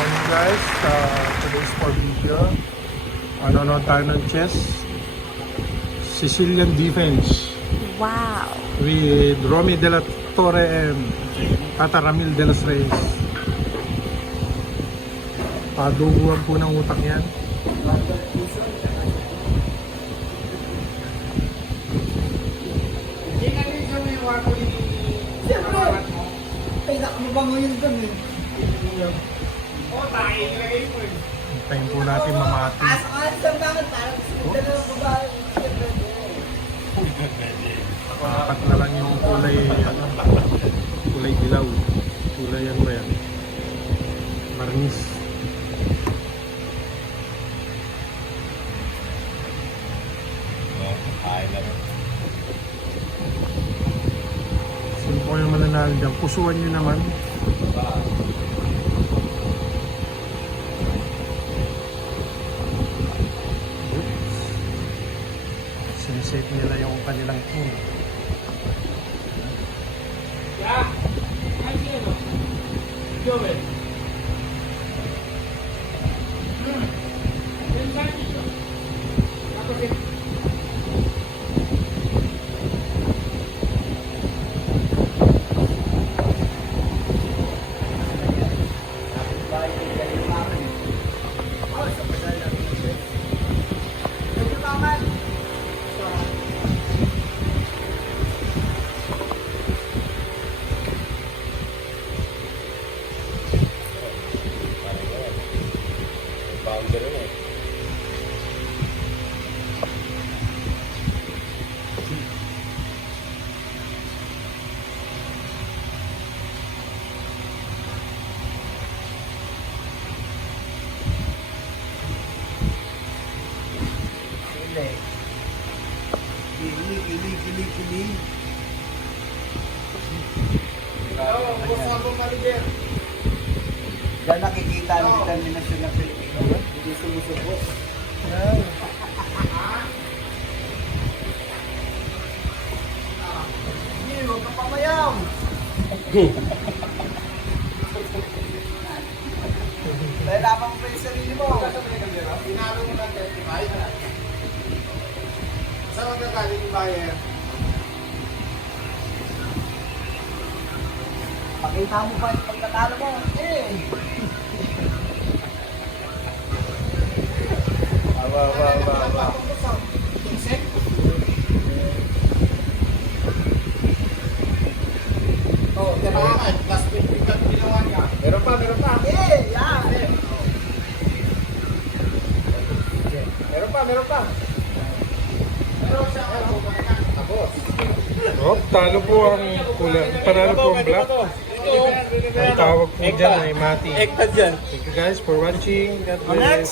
Morning guys, today's for video. Manonood tayo ng chess. Sicilian Defense Wow. with Romy De La Torre and Tata Ramil De Los Reyes. Paduguan po ng utak yan. Kailangan mo ba ngayon doon eh? Hintayin po natin mamati. Asa ka bakit parang dalawang babae. Apat na lang yung kulay, kulay dilaw. Kulay ano ba yan? Marnis. Sino po yung mananalo dyan? Pusuan nyo naman. Sinisave nila yung kanilang king. Kili. Diyan nakikita ang determinasyon ng Pilipino. Hindi sumusuko. Hindi, huwag ka pamayam. Dahil lamang pa yung sarili mo. Pinaro mo ng 35. Saan ang nagaling yung bayan? Pakita mo ba yung pagkatalo mo? Wow. Oh, tinawakan. Plus 20 ka ginawa niya. Meron pa. Yan. Meron pa. Oh, talo po ang kulay. Panalo po ang black. Ang tawag po dyan ay Mati. Thank you guys for watching. God bless.